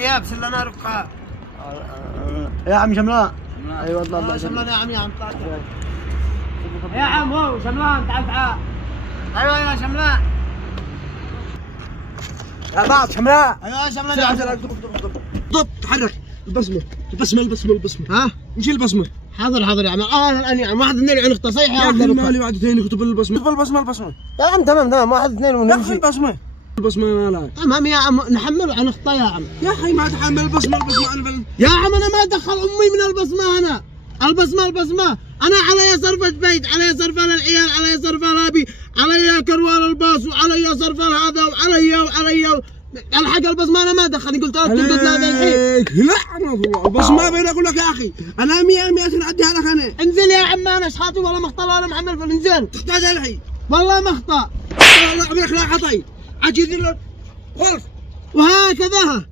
يا ابشر لنا رفقه. يا عم شملان. اي والله شملان يا عم يا عم طاطا. يا عم هو شملان تعال تعال. ايوه يا شملان. يا بعض شملان. ايوه يا شملان يا عم. ضبط تحرك. البصمه ها نشيل البصمه. حاضر يا عم. الان يا عم 1 2 عين اخته صيحه يا اخي مالي واحد اثنين يكتب البصمه. يا عم تمام 1 2 ونمشي. يا اخي البصمه مالها تمام يا عم نحمله عن اخته يا عم. يا اخي ما تحمل البصمه انا يا عم انا ما دخل امي من البصمه. انا البصمه انا علي صرفة بيت، علي صرفة للعيال، علي صرفة لابي، علي كروال الباص، وعلي صرفة هذا، وعلي الحق البصمه. انا ما دخلني قلت لا الحين. لعنة الله البصمه بين اقول لك يا اخي انا 100 اعديها لك انا. انزل يا عم انا شحاطي ولا مخطى ولا محمل في الانزين. تحتاجها الحين والله مخطى. والله عمرك لا خطي عجيز خلف وهكذا.